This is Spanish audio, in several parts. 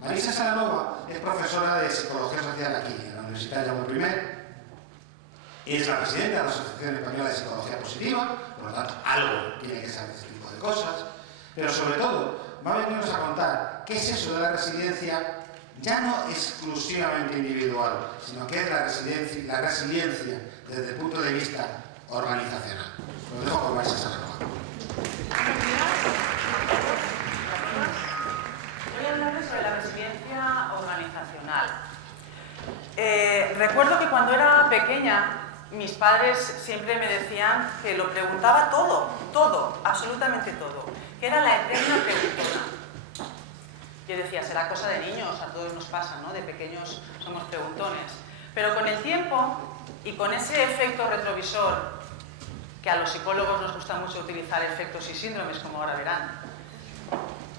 Marisa Salanova es profesora de Psicología Social aquí, en la Universidad de Jaume I. Es la presidenta de la Asociación Española de Psicología Positiva, por lo tanto, algo tiene que saber de este tipo de cosas. Pero sobre todo, va a venirnos a contar qué es eso de la resiliencia, ya no exclusivamente individual, sino que es la resiliencia desde el punto de vista organizacional. Lo dejo con Marisa Salanova. Voy a hablarles sobre la resiliencia organizacional. Recuerdo que cuando era pequeña, mis padres siempre me decían que lo preguntaba todo, absolutamente todo, que era la eterna preguntona. Yo decía, será cosa de niños, a todos nos pasa, ¿no? De pequeños somos preguntones. Pero con el tiempo y con ese efecto retrovisor, que a los psicólogos nos gusta mucho utilizar efectos y síndromes, como ahora verán,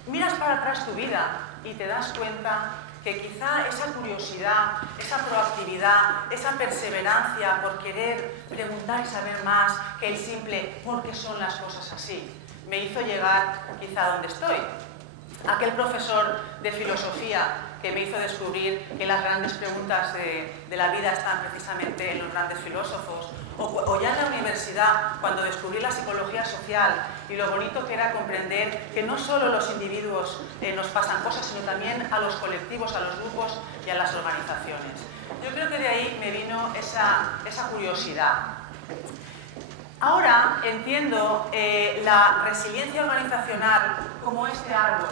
miras para atrás tu vida y te das cuenta que quizá esa curiosidad, esa proactividad, esa perseverancia por querer preguntar y saber más que el simple ¿por qué son las cosas así?, me hizo llegar quizá a donde estoy. Aquel profesor de filosofía que me hizo descubrir que las grandes preguntas de la vida están precisamente en los grandes filósofos, o ya en la universidad, cuando descubrí la psicología social y lo bonito que era comprender que no solo los individuos nos pasan cosas, sino también a los colectivos, a los grupos y a las organizaciones. Yo creo que de ahí me vino esa curiosidad. Ahora entiendo la resiliencia organizacional como este árbol,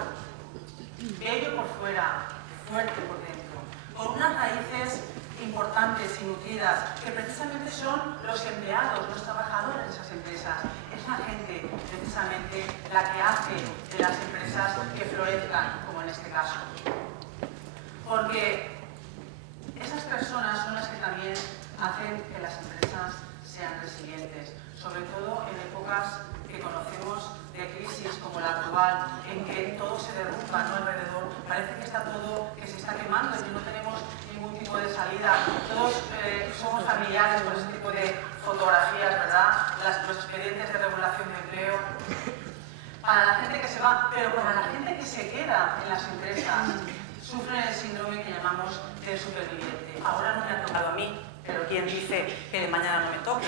bello por fuera, fuerte por dentro, con unas raíces importantes y nutridas, que precisamente son los empleados, los trabajadores de esas empresas. Es la gente, precisamente, la que hace de las empresas que florezcan, como en este caso. Porque esas personas son las que también hacen que las empresas sean resilientes, sobre todo en épocas que conocemos de crisis como la actual, en que todo se derrumba, ¿no? Alrededor. Parece que está todo, que se está quemando y no tenemos ningún tipo de salida. Todos somos familiares con ese tipo de fotografías, ¿verdad? Los expedientes de regulación de empleo. Para la gente que se va, pero para la gente que se queda en las empresas, sufren el síndrome que llamamos del superviviente. Ahora no me ha tocado a mí, pero ¿quién dice que de mañana no me toque?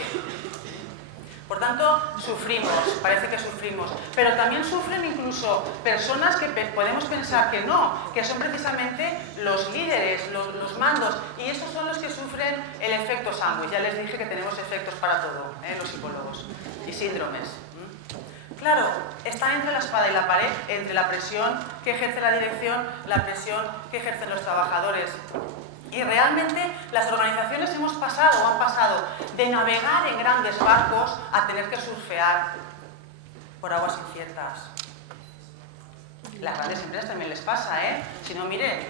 Por tanto, sufrimos, parece que sufrimos, pero también sufren incluso personas que podemos pensar que no, que son precisamente los líderes, los mandos, y estos son los que sufren el efecto sándwich. Ya les dije que tenemos efectos para todo, los psicólogos, y síndromes. Claro, está entre la espada y la pared, entre la presión que ejerce la dirección, la presión que ejercen los trabajadores. Y realmente las organizaciones hemos pasado o han pasado de navegar en grandes barcos a tener que surfear por aguas inciertas. Las grandes empresas también les pasa, ¿eh? Si no, miren.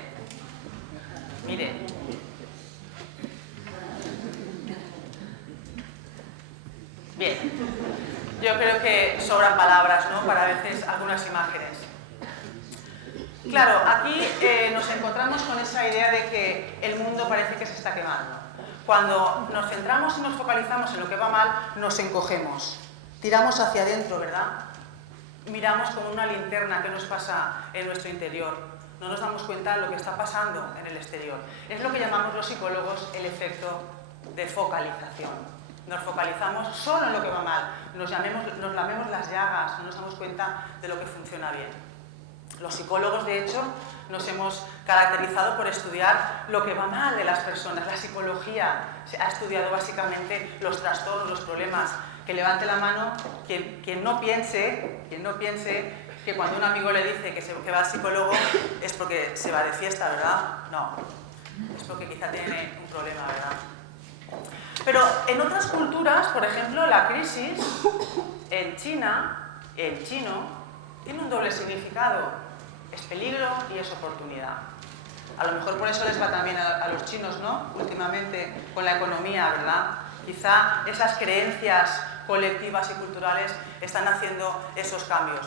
Miren. Bien. Yo creo que sobran palabras, ¿no? Para a veces algunas imágenes. Claro, aquí nos encontramos con esa idea de que el mundo parece que se está quemando. Cuando nos centramos y nos focalizamos en lo que va mal, nos encogemos. Tiramos hacia adentro, ¿verdad? Miramos con una linterna qué nos pasa en nuestro interior. No nos damos cuenta de lo que está pasando en el exterior. Es lo que llamamos los psicólogos el efecto de focalización. Nos focalizamos solo en lo que va mal. Nos lamemos las llagas, no nos damos cuenta de lo que funciona bien. Los psicólogos, de hecho, nos hemos caracterizado por estudiar lo que va mal de las personas. La psicología ha estudiado básicamente los trastornos, los problemas. Que levante la mano quien no piense que cuando un amigo le dice que va al psicólogo es porque se va de fiesta, ¿verdad? No, es porque quizá tiene un problema, ¿verdad? Pero en otras culturas, por ejemplo, la crisis en China, en chino, tiene un doble significado. Es peligro y es oportunidad. A lo mejor por eso les va también a los chinos, ¿no? Últimamente con la economía, ¿verdad? Quizá esas creencias colectivas y culturales están haciendo esos cambios.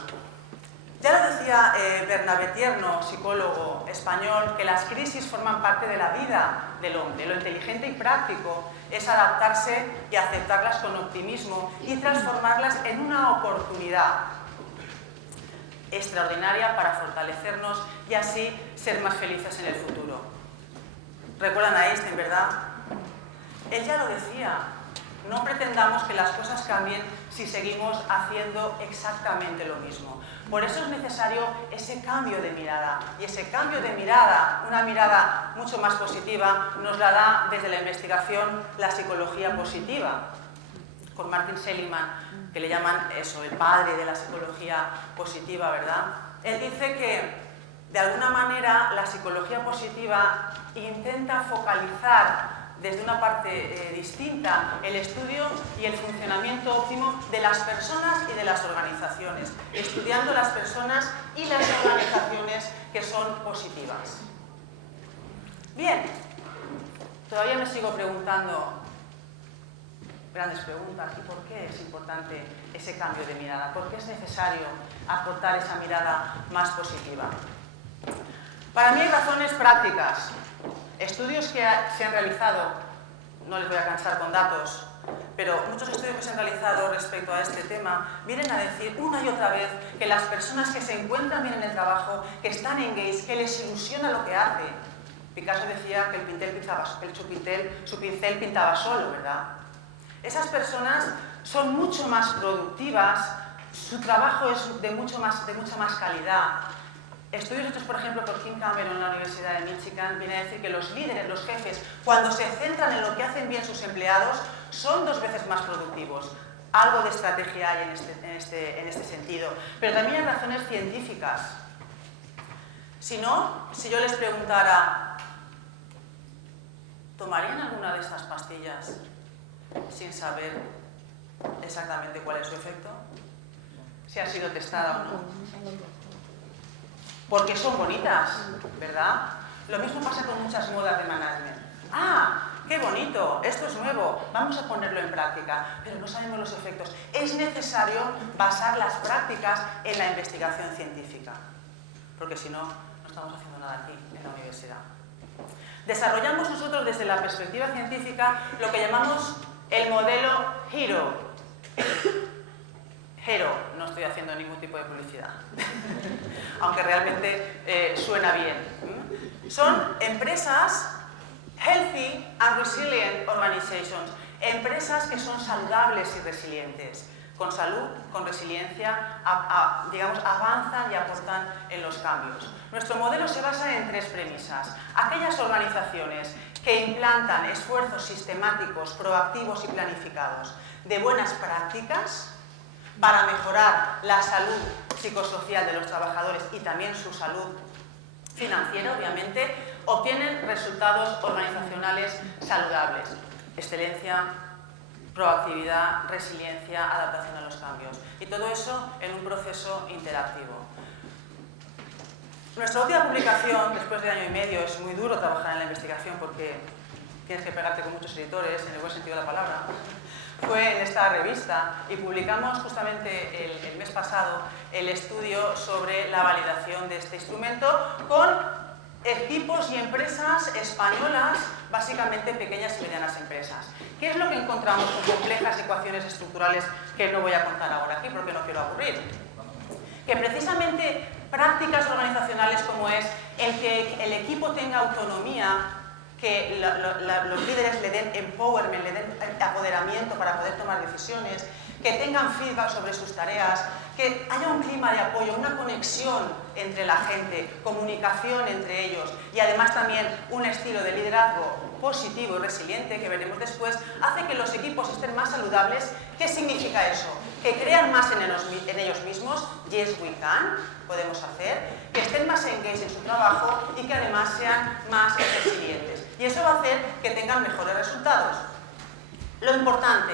Ya lo decía Bernabé Tierno, psicólogo español, que las crisis forman parte de la vida del hombre. Lo inteligente y práctico es adaptarse y aceptarlas con optimismo y transformarlas en una oportunidad. extraordinaria para fortalecernos y así ser más felices en el futuro. ¿Recuerdan a Einstein, verdad? Él ya lo decía, no pretendamos que las cosas cambien si seguimos haciendo exactamente lo mismo. Por eso es necesario ese cambio de mirada. Y ese cambio de mirada, una mirada mucho más positiva, nos la da desde la investigación la psicología positiva. Con Martin Seligman, que le llaman eso, el padre de la psicología positiva, ¿verdad? Él dice que, de alguna manera, la psicología positiva intenta focalizar desde una parte distinta el estudio y el funcionamiento óptimo de las personas y de las organizaciones, estudiando las personas y las organizaciones que son positivas. Bien, todavía me sigo preguntando grandes preguntas. ¿Y por qué es importante ese cambio de mirada? ¿Por qué es necesario aportar esa mirada más positiva? Para mí hay razones prácticas. Estudios que se han realizado, no les voy a cansar con datos, pero muchos estudios que se han realizado respecto a este tema vienen a decir una y otra vez que las personas que se encuentran bien en el trabajo, que están engaged, que les ilusiona lo que hacen. Picasso decía que su pincel pintaba solo, ¿verdad? Esas personas son mucho más productivas, su trabajo es de mucha más calidad. Estudios hechos, por ejemplo, por Kim Cameron en la Universidad de Michigan, vienen a decir que los líderes, los jefes, cuando se centran en lo que hacen bien sus empleados, son 2 veces más productivos. Algo de estrategia hay en este sentido. Pero también hay razones científicas. Si yo les preguntara, ¿tomarían alguna de estas pastillas sin saber exactamente cuál es su efecto? Si ha sido testada o no. Porque son bonitas, ¿verdad? Lo mismo pasa con muchas modas de management. ¡Ah, qué bonito! Esto es nuevo, vamos a ponerlo en práctica, pero no sabemos los efectos. Es necesario basar las prácticas en la investigación científica, porque si no, no estamos haciendo nada aquí, en la universidad. Desarrollamos nosotros desde la perspectiva científica lo que llamamos el modelo HERO. HERO, no estoy haciendo ningún tipo de publicidad, aunque realmente suena bien. Son empresas Healthy and Resilient Organizations, empresas que son saludables y resilientes. Con salud, con resiliencia, digamos, avanzan y aportan en los cambios. Nuestro modelo se basa en 3 premisas. Aquellas organizaciones que implantan esfuerzos sistemáticos, proactivos y planificados de buenas prácticas para mejorar la salud psicosocial de los trabajadores y también su salud financiera, obviamente, obtienen resultados organizacionales saludables. Excelencia, proactividad, resiliencia, adaptación a los cambios. Y todo eso en un proceso interactivo. Nuestra última publicación, después de 1 año y medio, es muy duro trabajar en la investigación porque tienes que pegarte con muchos editores, en el buen sentido de la palabra, fue en esta revista y publicamos justamente el mes pasado el estudio sobre la validación de este instrumento con equipos y empresas españolas, básicamente pequeñas y medianas empresas. ¿Qué es lo que encontramos con complejas ecuaciones estructurales que no voy a contar ahora aquí porque no quiero aburrir? Que precisamente prácticas organizacionales como es el que el equipo tenga autonomía, que los líderes le den empowerment, le den apoderamiento para poder tomar decisiones, que tengan feedback sobre sus tareas, que haya un clima de apoyo, una conexión entre la gente, comunicación entre ellos y además también un estilo de liderazgo positivo y resiliente, que veremos después, hace que los equipos estén más saludables. ¿Qué significa eso? Que crean más en ellos mismos, yes we can, podemos hacer, que estén más engaged en su trabajo y que además sean más resilientes. Y eso va a hacer que tengan mejores resultados. Lo importante,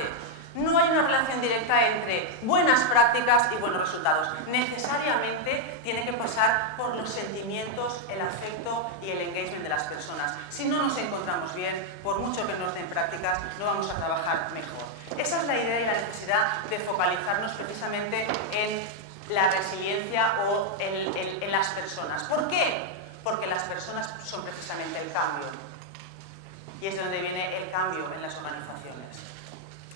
no hay una relación directa entre buenas prácticas y buenos resultados. Necesariamente tiene que pasar por los sentimientos, el afecto y el engagement de las personas. Si no nos encontramos bien, por mucho que nos den prácticas, no vamos a trabajar mejor. Esa es la idea y la necesidad de focalizarnos precisamente en la resiliencia o en las personas. ¿Por qué? Porque las personas son precisamente el cambio. Y es de donde viene el cambio en las organizaciones.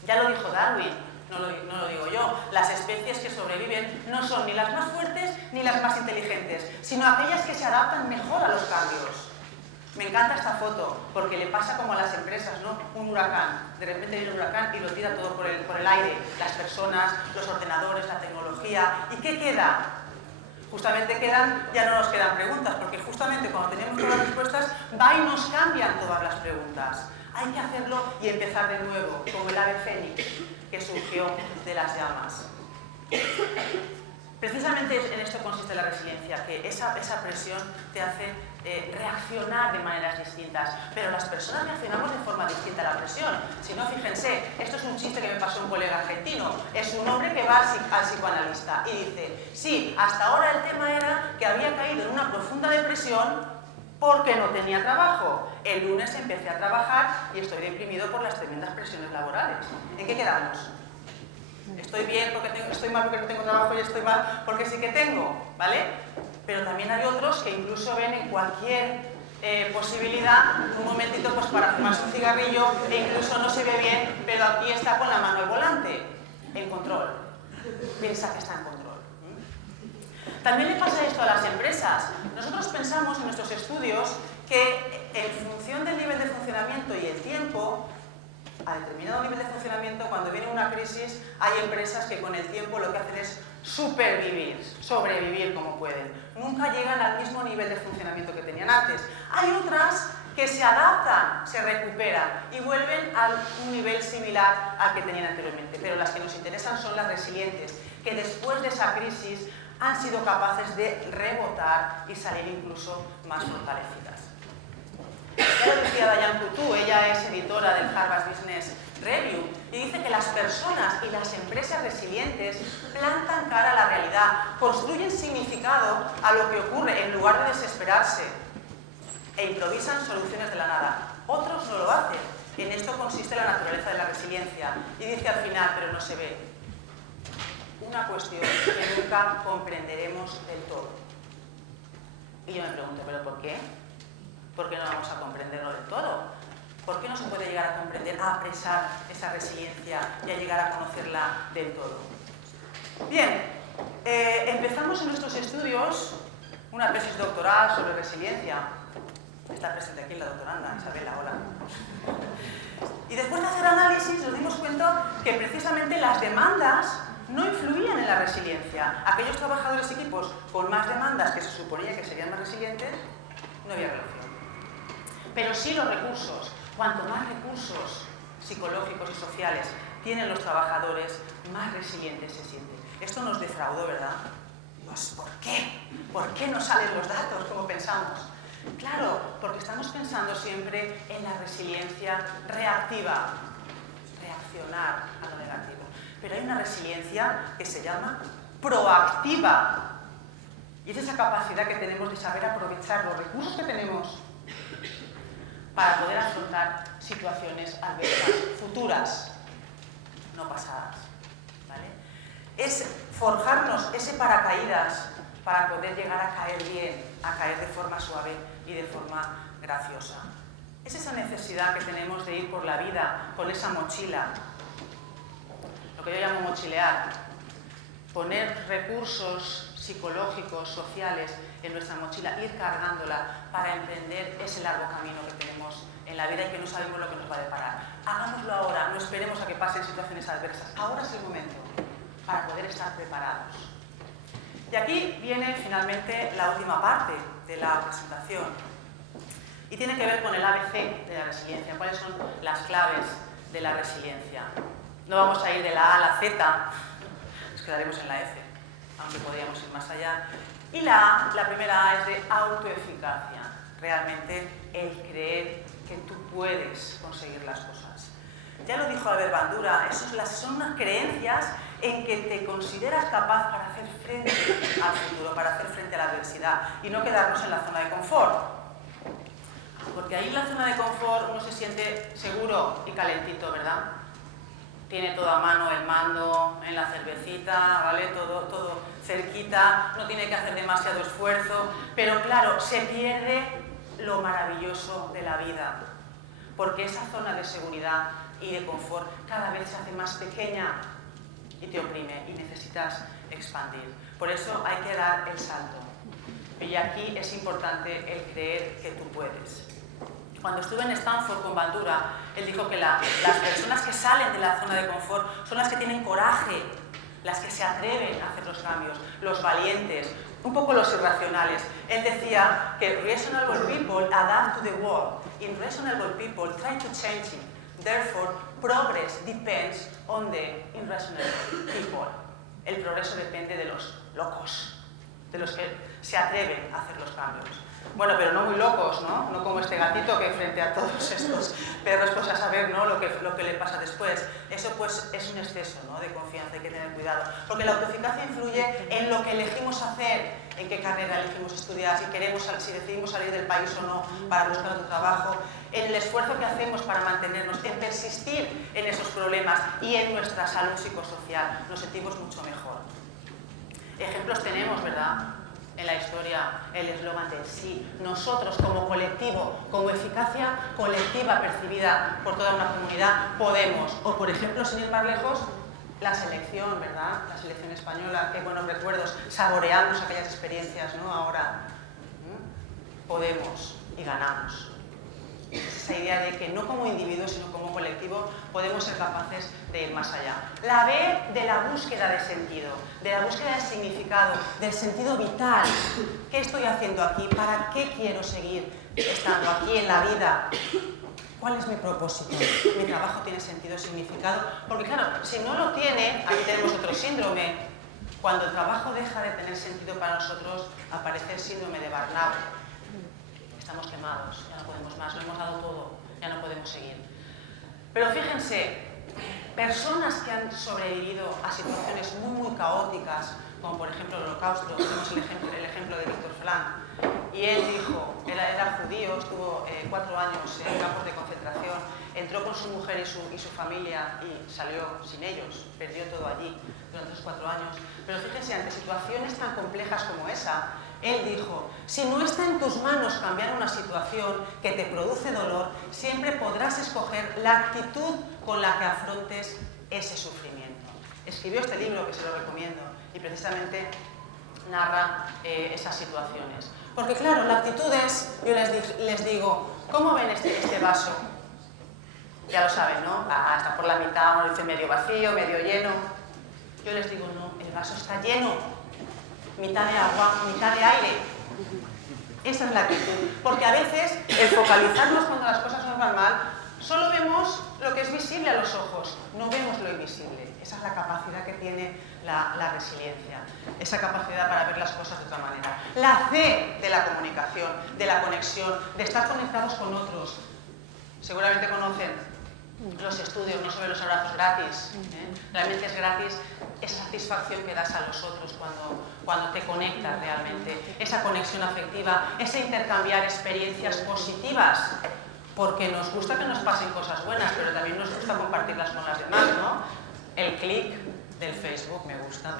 Ya lo dijo Darwin, no lo digo yo. Las especies que sobreviven no son ni las más fuertes ni las más inteligentes, sino aquellas que se adaptan mejor a los cambios. Me encanta esta foto porque le pasa como a las empresas, ¿no? Un huracán. De repente viene un huracán y lo tira todo por el aire. Las personas, los ordenadores, la tecnología. ¿Y qué queda? Justamente ya no nos quedan preguntas, porque justamente cuando tenemos todas las respuestas, va y nos cambian todas las preguntas. Hay que hacerlo y empezar de nuevo, como el ave fénix que surgió de las llamas. Precisamente en esto consiste la resiliencia, que esa presión te hace reaccionar de maneras distintas, pero las personas reaccionamos de forma distinta a la presión. Si no, fíjense, esto es un chiste que me pasó un colega argentino. Es un hombre que va al psicoanalista y dice, sí, hasta ahora el tema era que había caído en una profunda depresión porque no tenía trabajo. El lunes empecé a trabajar y estoy deprimido por las tremendas presiones laborales. ¿En qué quedamos? Estoy bien porque estoy mal porque no tengo trabajo y estoy mal porque sí que tengo, ¿vale? Pero también hay otros que incluso ven en cualquier posibilidad un momentito pues para fumarse un cigarrillo e incluso no se ve bien, pero aquí está con la mano al volante, en control. Piensa que está en control. También le pasa esto a las empresas. Nosotros pensamos en nuestros estudios que en función del nivel de funcionamiento y el tiempo, a determinado nivel de funcionamiento, cuando viene una crisis, hay empresas que con el tiempo lo que hacen es sobrevivir como pueden. Nunca llegan al mismo nivel de funcionamiento que tenían antes. Hay otras que se adaptan, se recuperan y vuelven a un nivel similar al que tenían anteriormente. Pero las que nos interesan son las resilientes, que después de esa crisis han sido capaces de rebotar y salir incluso más fortalecidas. Ya lo decía Diane Coutu, ella es editora del Harvard Business Review, y dice que las personas y las empresas resilientes plantan cara a la realidad, construyen significado a lo que ocurre en lugar de desesperarse e improvisan soluciones de la nada. Otros no lo hacen. En esto consiste la naturaleza de la resiliencia. Y dice al final, pero no se ve, una cuestión que nunca comprenderemos del todo. Y yo me pregunto, ¿pero por qué? ¿Por qué no vamos a comprenderlo del todo? ¿Por qué no se puede llegar a comprender, a apresar esa resiliencia y a llegar a conocerla del todo? Bien, empezamos en nuestros estudios una tesis doctoral sobre resiliencia. Está presente aquí la doctoranda, Isabela, hola. Y después de hacer análisis nos dimos cuenta que precisamente las demandas no influían en la resiliencia. Aquellos trabajadores y equipos con más demandas que se suponía que serían más resilientes, no había relación. Pero sí los recursos. Cuanto más recursos psicológicos y sociales tienen los trabajadores, más resilientes se sienten. Esto nos defraudó, ¿verdad? Dios, ¿por qué? ¿Por qué no salen los datos como pensamos? Claro, porque estamos pensando siempre en la resiliencia reactiva, reaccionar a lo negativo. Pero hay una resiliencia que se llama proactiva. Y es esa capacidad que tenemos de saber aprovechar los recursos que tenemos para poder afrontar situaciones adversas futuras, no pasadas, ¿vale? Es forjarnos ese paracaídas para poder llegar a caer bien, a caer de forma suave y de forma graciosa. Es esa necesidad que tenemos de ir por la vida con esa mochila, lo que yo llamo mochilear, poner recursos psicológicos, sociales en nuestra mochila, ir cargándola para emprender ese largo camino que tenemos en la vida y que no sabemos lo que nos va a deparar. Hagámoslo ahora, no esperemos a que pasen situaciones adversas. Ahora es el momento para poder estar preparados. Y aquí viene finalmente la última parte de la presentación y tiene que ver con el ABC de la resiliencia. ¿Cuáles son las claves de la resiliencia? No vamos a ir de la A a la Z, nos quedaremos en la F, aunque podríamos ir más allá. Y la primera A es de autoeficacia, realmente el creer que tú puedes conseguir las cosas. Ya lo dijo Albert Bandura, son unas creencias en que te consideras capaz para hacer frente al futuro, para hacer frente a la adversidad y no quedarnos en la zona de confort. Porque ahí en la zona de confort uno se siente seguro y calentito, ¿verdad? Tiene todo a mano, el mando, en la cervecita, ¿vale? Todo cerquita, no tiene que hacer demasiado esfuerzo, pero claro, se pierde lo maravilloso de la vida, porque esa zona de seguridad y de confort cada vez se hace más pequeña y te oprime y necesitas expandir. Por eso hay que dar el salto. Y aquí es importante el creer que tú puedes. Cuando estuve en Stanford con Bandura, él dijo que las personas que salen de la zona de confort son las que tienen coraje, las que se atreven a hacer los cambios, los valientes, un poco los irracionales. Él decía que reasonable people adapt to the world. Irrational people try to change it. Therefore, progress depends on the irrational people. El progreso depende de los locos, de los que se atreven a hacer los cambios. Bueno, pero no muy locos, ¿no? No como este gatito que frente a todos estos perros, pues a saber, ¿no? lo que le pasa después. Eso pues es un exceso, ¿no? de confianza, hay que tener cuidado. Porque la autoeficacia influye en lo que elegimos hacer, en qué carrera elegimos estudiar, si decidimos salir del país o no para buscar otro trabajo, en el esfuerzo que hacemos para mantenernos, en persistir en esos problemas y en nuestra salud psicosocial. Nos sentimos mucho mejor. Ejemplos tenemos, ¿verdad?, en la historia, el eslogan del sí. Nosotros como colectivo, como eficacia colectiva percibida por toda una comunidad, podemos. O por ejemplo, sin ir más lejos, la selección, ¿verdad? La selección española, qué buenos recuerdos, saboreamos aquellas experiencias, ¿no? Ahora podemos y ganamos. Esa idea de que no como individuos, sino como colectivo, podemos ser capaces de ir más allá. La B de la búsqueda de sentido, de la búsqueda de significado, del sentido vital. ¿Qué estoy haciendo aquí? ¿Para qué quiero seguir estando aquí en la vida? ¿Cuál es mi propósito? ¿Mi trabajo tiene sentido, significado? Porque claro, si no lo tiene, aquí tenemos otro síndrome. Cuando el trabajo deja de tener sentido para nosotros, aparece el síndrome de burnout. Estamos quemados, ya no podemos más, lo hemos dado todo, ya no podemos seguir. Pero fíjense, personas que han sobrevivido a situaciones muy caóticas, como por ejemplo el Holocausto, tenemos el ejemplo de Víctor Frank, y él dijo, él era judío, estuvo 4 años en campos de concentración, entró con su mujer y su familia y salió sin ellos, perdió todo allí durante esos 4 años. Pero fíjense, ante situaciones tan complejas como esa, él dijo, si no está en tus manos cambiar una situación que te produce dolor, siempre podrás escoger la actitud con la que afrontes ese sufrimiento. Escribió este libro, que se lo recomiendo, y precisamente narra esas situaciones. Porque claro, la actitud es, yo les digo, ¿cómo ven este vaso? Ya lo saben, ¿no? Está por la mitad, uno dice medio vacío, medio lleno. Yo les digo, no, el vaso está lleno. Mitad de agua, mitad de aire. Esa es la actitud. Porque a veces, el focalizarnos cuando las cosas nos van mal, solo vemos lo que es visible a los ojos, no vemos lo invisible. Esa es la capacidad que tiene la resiliencia, esa capacidad para ver las cosas de otra manera. La C de la comunicación, de la conexión, de estar conectados con otros. Seguramente conocen los estudios, no sobre los abrazos gratis. Realmente es gratis esa satisfacción que das a los otros cuando te conectas realmente, esa conexión afectiva, ese intercambiar experiencias positivas, porque nos gusta que nos pasen cosas buenas, pero también nos gusta compartirlas con las demás, ¿no? El clic del Facebook, me gusta.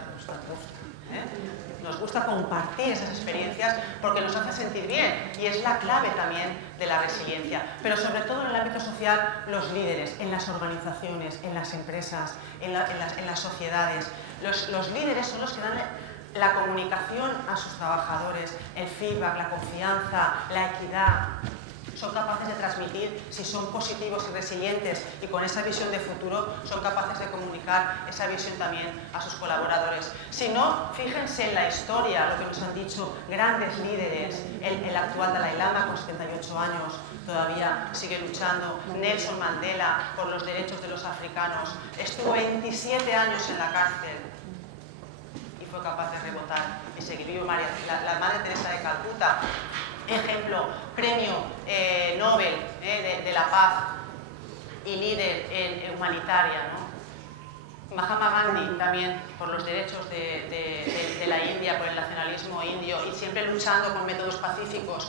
Nos gusta compartir esas experiencias porque nos hace sentir bien y es la clave también de la resiliencia. Pero sobre todo en el ámbito social, los líderes, en las organizaciones, en las empresas, en las sociedades. Los líderes son los que dan la comunicación a sus trabajadores, el feedback, la confianza, la equidad. Son capaces de transmitir, si son positivos y resilientes y con esa visión de futuro, son capaces de comunicar esa visión también a sus colaboradores. Si no, fíjense en la historia, lo que nos han dicho grandes líderes, el actual Dalai Lama con 78 años, todavía sigue luchando, Nelson Mandela por los derechos de los africanos, estuvo 27 años en la cárcel y fue capaz de rebotar y seguir vivo. La Madre Teresa de Calcuta, ejemplo, premio Nobel de la Paz y líder en humanitaria, ¿no? Mahatma Gandhi también por los derechos de la India, por el nacionalismo indio y siempre luchando con métodos pacíficos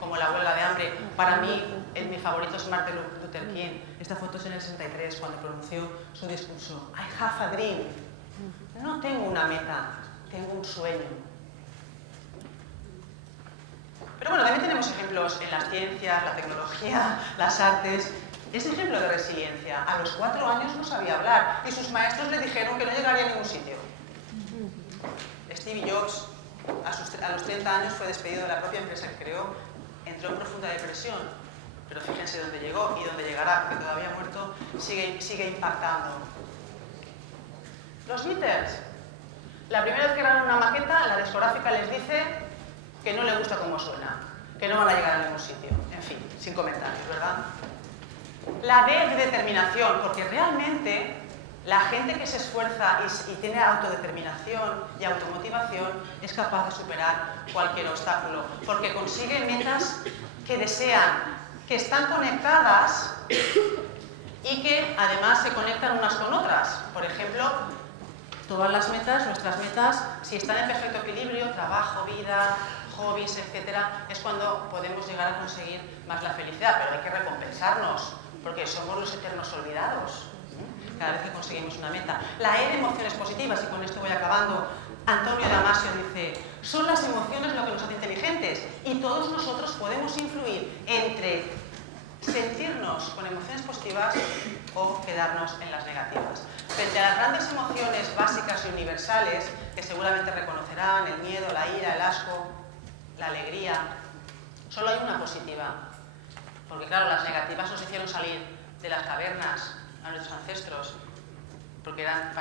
como la huelga de hambre. Para mí, mi favorito es Martin Luther King. Esta foto es en el 63 cuando pronunció su discurso. I have a dream. No tengo una meta, tengo un sueño. Pero bueno, también tenemos ejemplos en las ciencias, la tecnología, las artes. Es ejemplo de resiliencia. A los 4 años no sabía hablar y sus maestros le dijeron que no llegaría a ningún sitio. Steve Jobs, a los 30 años, fue despedido de la propia empresa que creó, entró en profunda depresión, pero fíjense dónde llegó y dónde llegará, porque todavía muerto sigue impactando. Los Beatles. La primera vez que graban una maqueta, la discográfica les dice que no le gusta cómo suena, que no van a llegar a ningún sitio. En fin, sin comentarios, ¿verdad? La D de determinación, porque realmente la gente que se esfuerza y tiene autodeterminación y automotivación es capaz de superar cualquier obstáculo, porque consigue metas que desean, que están conectadas y que además se conectan unas con otras. Por ejemplo, todas las metas, nuestras metas, si están en perfecto equilibrio, trabajo, vida, hobbies, etcétera, es cuando podemos llegar a conseguir más la felicidad, pero hay que recompensarnos, porque somos los eternos olvidados cada vez que conseguimos una meta. La E de emociones positivas, y con esto voy acabando. Antonio Damasio dice, son las emociones lo que nos hace inteligentes y todos nosotros podemos influir entre sentirnos con emociones positivas o quedarnos en las negativas. Frente a las grandes emociones básicas y universales, que seguramente reconocerán, el miedo, la ira, el asco, la alegría, solo hay una positiva. Porque claro, las negativas nos hicieron salir de las cavernas a nuestros ancestros, porque eran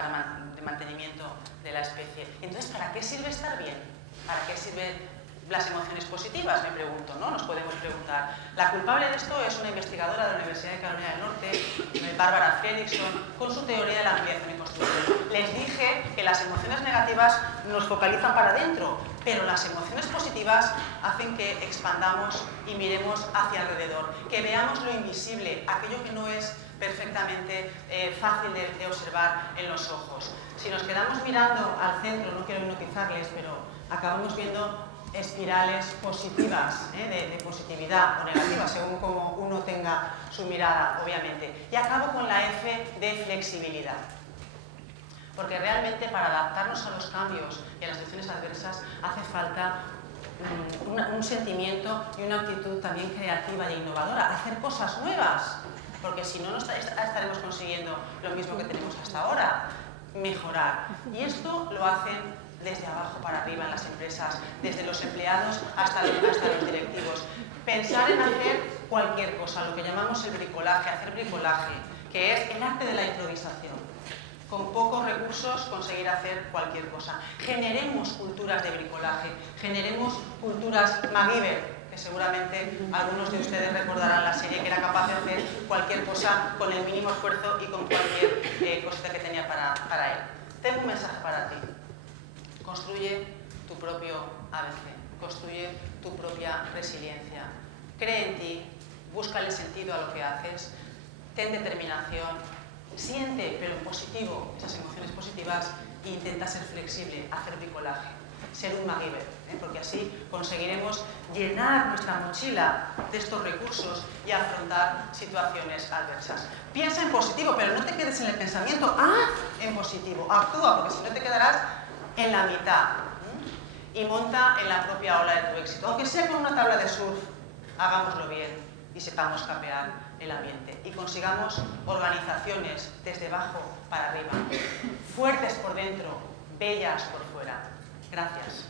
de mantenimiento de la especie. Entonces, ¿para qué sirve estar bien? ¿Para qué sirven las emociones positivas? Me pregunto, ¿no? Nos podemos preguntar. La culpable de esto es una investigadora de la Universidad de Carolina del Norte, Barbara Fredrickson, con su teoría de la ampliación y construcción. Les dije que las emociones negativas nos focalizan para adentro, pero las emociones positivas hacen que expandamos y miremos hacia alrededor, que veamos lo invisible, aquello que no es perfectamente fácil de observar en los ojos. Si nos quedamos mirando al centro, no quiero hipnotizarles, pero acabamos viendo espirales positivas, de positividad o negativa, según como uno tenga su mirada, obviamente. Y acabo con la F de flexibilidad. Porque realmente para adaptarnos a los cambios y a las situaciones adversas hace falta un sentimiento y una actitud también creativa e innovadora, hacer cosas nuevas, porque si no, no estaremos consiguiendo lo mismo que tenemos hasta ahora, mejorar. Y esto lo hacen desde abajo para arriba en las empresas, desde los empleados hasta los directivos. Pensar en hacer cualquier cosa, lo que llamamos el bricolaje, hacer bricolaje, que es el arte de la improvisación. Con pocos recursos conseguir hacer cualquier cosa. Generemos culturas de bricolaje, generemos culturas MacGyver, que seguramente algunos de ustedes recordarán la serie, que era capaz de hacer cualquier cosa con el mínimo esfuerzo y con cualquier cosita que tenía para él. Tengo un mensaje para ti. Construye tu propio ABC, construye tu propia resiliencia. Cree en ti, búscale sentido a lo que haces, ten determinación, siente, pero en positivo, esas emociones positivas e intenta ser flexible, hacer bricolaje, ser un MacGyver, porque así conseguiremos llenar nuestra mochila de estos recursos y afrontar situaciones adversas. Piensa en positivo, pero no te quedes en el pensamiento, en positivo, actúa, porque si no te quedarás en la mitad y monta en la propia ola de tu éxito. Aunque sea con una tabla de surf, hagámoslo bien y sepamos capear el ambiente y consigamos organizaciones desde abajo para arriba, fuertes por dentro, bellas por fuera. Gracias.